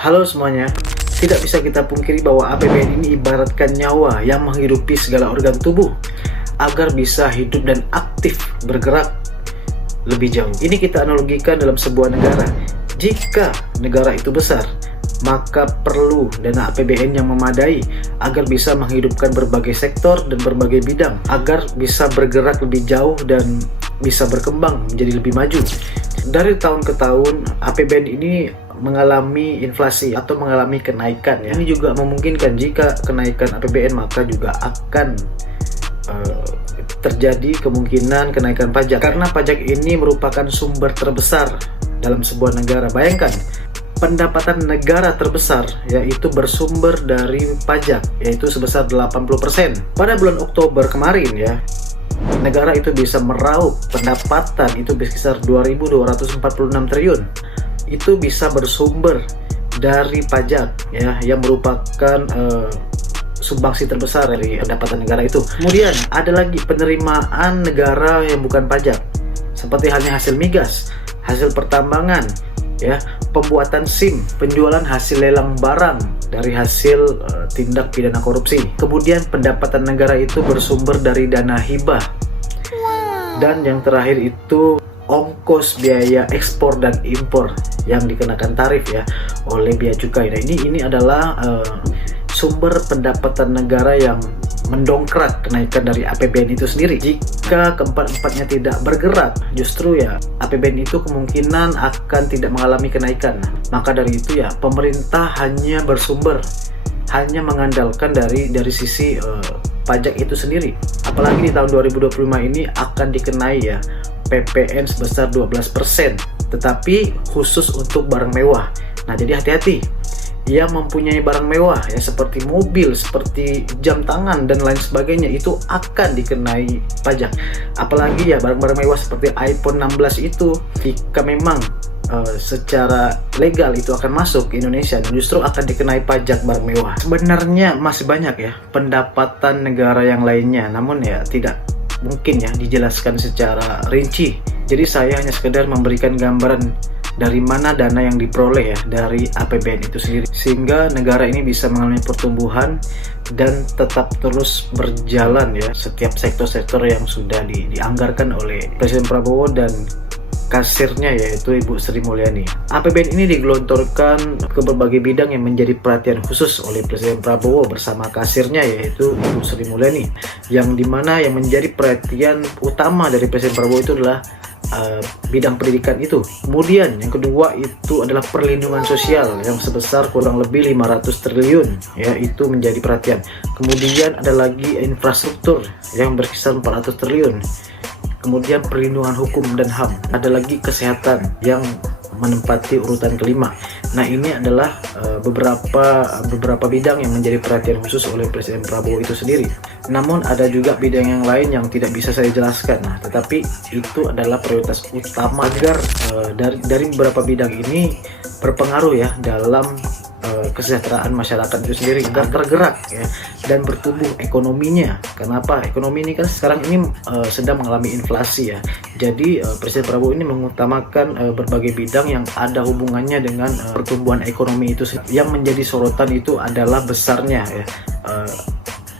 Halo semuanya, tidak bisa kita pungkiri bahwa APBN ini ibaratkan nyawa yang menghidupi segala organ tubuh agar bisa hidup dan aktif bergerak lebih jauh. Ini kita analogikan dalam sebuah negara. Jika negara itu besar, maka perlu dana APBN yang memadai agar bisa menghidupkan berbagai sektor dan berbagai bidang, agar bisa bergerak lebih jauh dan bisa berkembang menjadi lebih maju. Dari tahun ke tahun, APBN ini mengalami inflasi atau mengalami kenaikan ya. Ini juga memungkinkan jika kenaikan APBN maka juga akan terjadi kemungkinan kenaikan pajak, karena pajak ini merupakan sumber terbesar dalam sebuah negara. Bayangkan, pendapatan negara terbesar yaitu bersumber dari pajak, yaitu sebesar 80%. Pada bulan Oktober kemarin ya, negara itu bisa meraup pendapatan itu berkisar 2.246 triliun. Itu bisa bersumber dari pajak ya, yang merupakan sumbangsi terbesar dari pendapatan negara itu. Kemudian ada lagi penerimaan negara yang bukan pajak, seperti halnya hasil migas, hasil pertambangan ya, pembuatan SIM, penjualan hasil lelang barang dari hasil tindak pidana korupsi. Kemudian pendapatan negara itu bersumber dari dana hibah. Dan yang terakhir itu ongkos biaya ekspor dan impor yang dikenakan tarif ya oleh bea cukai. Nah, ini adalah sumber pendapatan negara yang mendongkrak kenaikan dari APBN itu sendiri. Jika keempat-empatnya tidak bergerak, justru ya APBN itu kemungkinan akan tidak mengalami kenaikan. Maka dari itu ya pemerintah hanya mengandalkan dari sisi pajak itu sendiri. Apalagi di tahun 2025 ini akan dikenai ya PPN sebesar 12%, tetapi khusus untuk barang mewah. Nah, jadi hati-hati. Yang mempunyai barang mewah ya, seperti mobil, seperti jam tangan dan lain sebagainya, itu akan dikenai pajak. Apalagi ya barang-barang mewah seperti iPhone 16 itu, jika memang secara legal itu akan masuk ke Indonesia, justru akan dikenai pajak barang mewah. Sebenarnya masih banyak ya pendapatan negara yang lainnya, namun ya tidak mungkin ya dijelaskan secara rinci. Jadi saya hanya sekedar memberikan gambaran dari mana dana yang diperoleh ya dari APBN itu sendiri, sehingga negara ini bisa mengalami pertumbuhan dan tetap terus berjalan ya setiap sektor-sektor yang sudah dianggarkan oleh Presiden Prabowo dan kasirnya yaitu Ibu Sri Mulyani. APBN ini digelontorkan ke berbagai bidang yang menjadi perhatian khusus oleh Presiden Prabowo bersama kasirnya yaitu Ibu Sri Mulyani, yang dimana yang menjadi perhatian utama dari Presiden Prabowo itu adalah bidang pendidikan itu. Kemudian yang kedua itu adalah perlindungan sosial yang sebesar kurang lebih 500 triliun ya, itu menjadi perhatian. Kemudian ada lagi infrastruktur yang berkisar 400 triliun. Kemudian perlindungan hukum dan HAM, ada lagi kesehatan yang menempati urutan kelima. Nah, ini adalah beberapa bidang yang menjadi perhatian khusus oleh Presiden Prabowo itu sendiri. Namun ada juga bidang yang lain yang tidak bisa saya jelaskan. Nah, tetapi itu adalah prioritas utama agar dari beberapa bidang ini berpengaruh ya dalam kesejahteraan masyarakat itu sendiri, agar tergerak ya dan bertumbuh ekonominya. Kenapa? Ekonomi ini kan sekarang ini sedang mengalami inflasi ya. Jadi Presiden Prabowo ini mengutamakan berbagai bidang yang ada hubungannya dengan pertumbuhan ekonomi itu. Yang menjadi sorotan itu adalah besarnya ya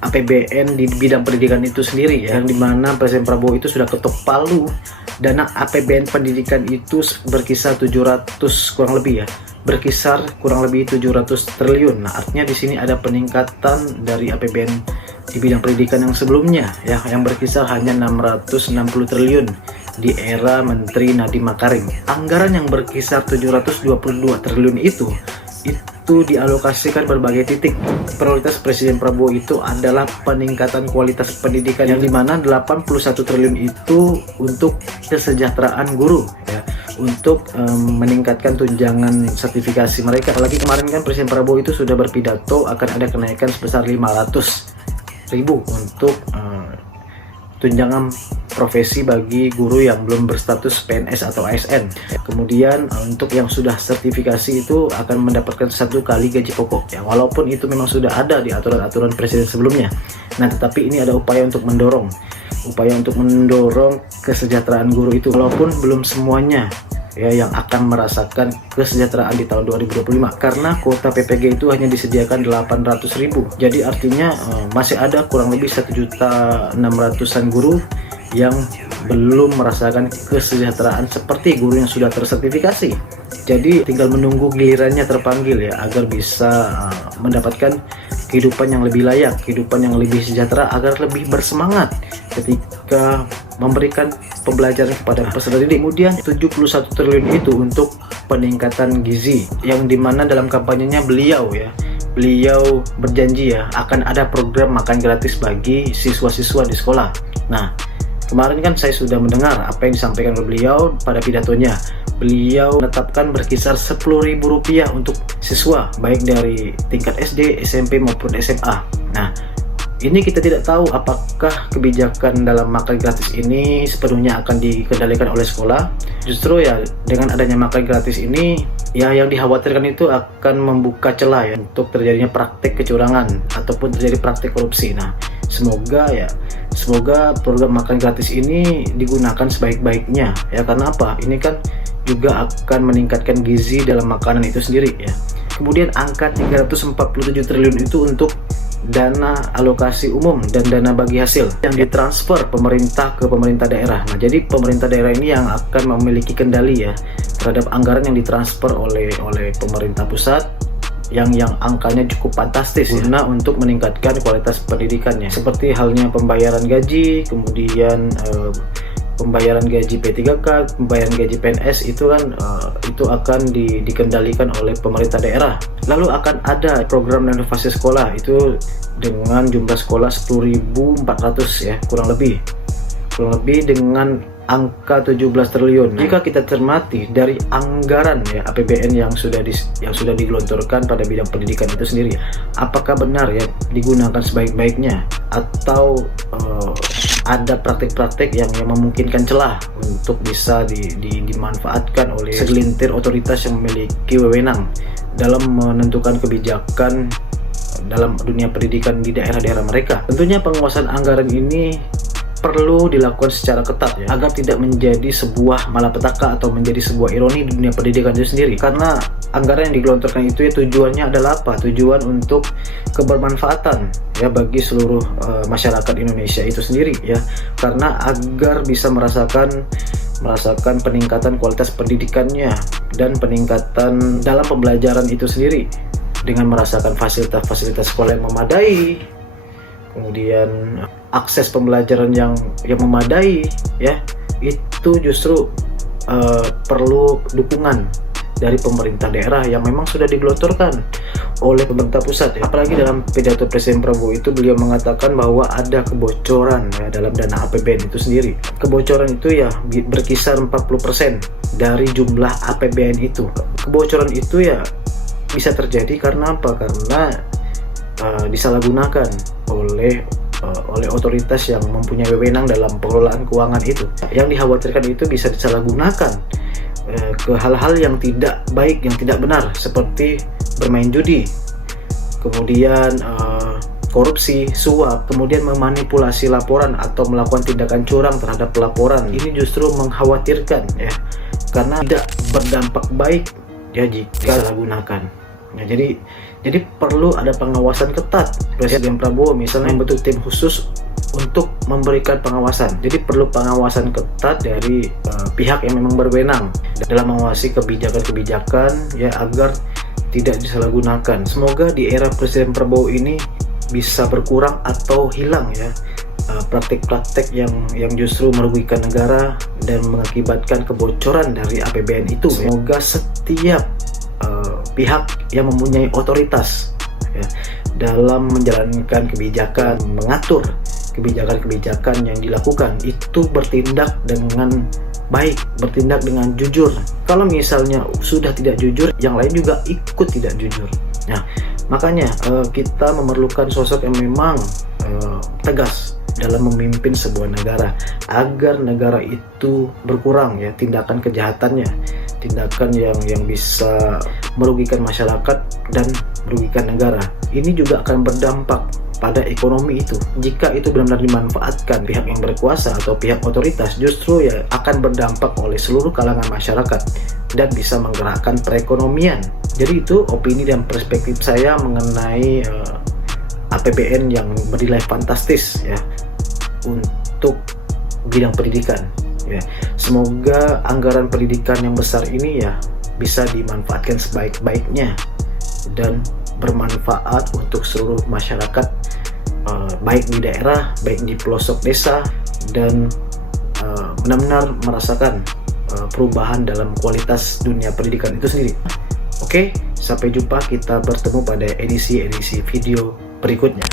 APBN di bidang pendidikan itu sendiri ya, yang dimana Presiden Prabowo itu sudah ketok palu dana APBN pendidikan itu berkisar 700 kurang lebih 700 triliun. Nah, artinya di sini ada peningkatan dari APBN di bidang pendidikan yang sebelumnya ya, yang berkisar hanya 660 triliun di era Menteri Nadiem Makarim. Anggaran yang berkisar 722 triliun itu dialokasikan berbagai titik. Prioritas Presiden Prabowo itu adalah peningkatan kualitas pendidikan, yang dimana 81 triliun itu untuk kesejahteraan guru ya, untuk meningkatkan tunjangan sertifikasi mereka. Apalagi kemarin kan Presiden Prabowo itu sudah berpidato akan ada kenaikan sebesar 500.000 untuk tunjangan profesi bagi guru yang belum berstatus PNS atau ASN. Kemudian untuk yang sudah sertifikasi itu akan mendapatkan 1 kali gaji pokok ya, walaupun itu memang sudah ada di aturan-aturan presiden sebelumnya. Nah, tetapi ini ada upaya untuk mendorong kesejahteraan guru itu, walaupun belum semuanya ya yang akan merasakan kesejahteraan di tahun 2025, karena kuota PPG itu hanya disediakan 800.000. Jadi artinya masih ada kurang lebih 1.600.000-an guru yang belum merasakan kesejahteraan seperti guru yang sudah tersertifikasi. Jadi tinggal menunggu gilirannya terpanggil ya, agar bisa mendapatkan kehidupan yang lebih layak, kehidupan yang lebih sejahtera, agar lebih bersemangat ketika memberikan pembelajaran kepada peserta didik. Kemudian 71 triliun itu untuk peningkatan gizi, yang dimana dalam kampanyenya beliau berjanji ya akan ada program makan gratis bagi siswa-siswa di sekolah. Nah, kemarin kan saya sudah mendengar apa yang disampaikan oleh beliau pada pidatonya. Beliau menetapkan berkisar Rp10.000 untuk siswa baik dari tingkat SD, SMP maupun SMA. Nah, ini kita tidak tahu apakah kebijakan dalam makan gratis ini sepenuhnya akan dikendalikan oleh sekolah. Justru ya dengan adanya makan gratis ini ya yang dikhawatirkan itu akan membuka celah ya untuk terjadinya praktek kecurangan ataupun terjadi praktek korupsi. Nah, semoga program makan gratis ini digunakan sebaik-baiknya ya, karena apa? Ini kan juga akan meningkatkan gizi dalam makanan itu sendiri ya. Kemudian angka 347 triliun itu untuk dana alokasi umum dan dana bagi hasil yang ditransfer pemerintah ke pemerintah daerah. Nah, jadi pemerintah daerah ini yang akan memiliki kendali ya terhadap anggaran yang ditransfer oleh pemerintah pusat yang angkanya cukup fantastis guna untuk meningkatkan kualitas pendidikannya, seperti halnya pembayaran gaji, kemudian pembayaran gaji P3K, pembayaran gaji PNS itu kan itu akan dikendalikan oleh pemerintah daerah. Lalu akan ada program renovasi sekolah itu dengan jumlah sekolah 10.400 ya, kurang lebih dengan angka 17 triliun. Jika kita cermati dari anggaran ya APBN yang sudah digelontorkan pada bidang pendidikan itu sendiri, apakah benar ya digunakan sebaik-baiknya atau ada praktik-praktik yang memungkinkan celah untuk bisa dimanfaatkan oleh segelintir otoritas yang memiliki wewenang dalam menentukan kebijakan dalam dunia pendidikan di daerah-daerah mereka. Tentunya penguasaan anggaran ini perlu dilakukan secara ketat ya, agar tidak menjadi sebuah malapetaka atau menjadi sebuah ironi di dunia pendidikan itu sendiri. Karena anggaran yang digelontorkan itu ya tujuannya adalah apa? Tujuan untuk kebermanfaatan ya bagi seluruh masyarakat Indonesia itu sendiri ya. Karena agar bisa merasakan peningkatan kualitas pendidikannya dan peningkatan dalam pembelajaran itu sendiri dengan merasakan fasilitas-fasilitas sekolah yang memadai, kemudian akses pembelajaran yang memadai ya, itu justru perlu dukungan dari pemerintah daerah yang memang sudah digelontorkan oleh pemerintah pusat ya. Apalagi dalam pidato Presiden Prabowo itu beliau mengatakan bahwa ada kebocoran ya dalam dana APBN itu sendiri. Kebocoran itu ya berkisar 40% dari jumlah APBN itu. Kebocoran itu ya bisa terjadi karena apa? Karena disalahgunakan oleh otoritas yang mempunyai wewenang dalam pengelolaan keuangan itu. Yang dikhawatirkan itu bisa disalahgunakan ke hal-hal yang tidak baik, yang tidak benar, seperti bermain judi, kemudian korupsi, suap, kemudian memanipulasi laporan atau melakukan tindakan curang terhadap laporan. Ini justru mengkhawatirkan ya, karena tidak berdampak baik ya jika disalahgunakan. Nah, jadi perlu ada pengawasan ketat. Presiden Prabowo misalnya membentuk tim khusus untuk memberikan pengawasan. Jadi perlu pengawasan ketat dari pihak yang memang berwenang dalam mengawasi kebijakan-kebijakan ya, agar tidak disalahgunakan. Semoga di era Presiden Prabowo ini bisa berkurang atau hilang ya praktik-praktik yang justru merugikan negara dan mengakibatkan kebocoran dari APBN itu. Semoga setiap pihak yang mempunyai otoritas ya, dalam menjalankan kebijakan, mengatur kebijakan-kebijakan yang dilakukan itu bertindak dengan baik, bertindak dengan jujur. Kalau misalnya sudah tidak jujur, yang lain juga ikut tidak jujur. Nah, makanya kita memerlukan sosok yang memang tegas dalam memimpin sebuah negara, agar negara itu berkurang ya tindakan kejahatannya, tindakan yang bisa merugikan masyarakat dan merugikan negara. Ini juga akan berdampak pada ekonomi itu. Jika itu benar-benar dimanfaatkan pihak yang berkuasa atau pihak otoritas, justru ya akan berdampak oleh seluruh kalangan masyarakat dan bisa menggerakkan perekonomian. Jadi itu opini dan perspektif saya mengenai APBN yang bernilai fantastis ya untuk bidang pendidikan ya. Semoga anggaran pendidikan yang besar ini ya bisa dimanfaatkan sebaik-baiknya dan bermanfaat untuk seluruh masyarakat, baik di daerah, baik di pelosok desa, dan benar-benar merasakan perubahan dalam kualitas dunia pendidikan itu sendiri. Oke, sampai jumpa, kita bertemu pada edisi-edisi video berikutnya.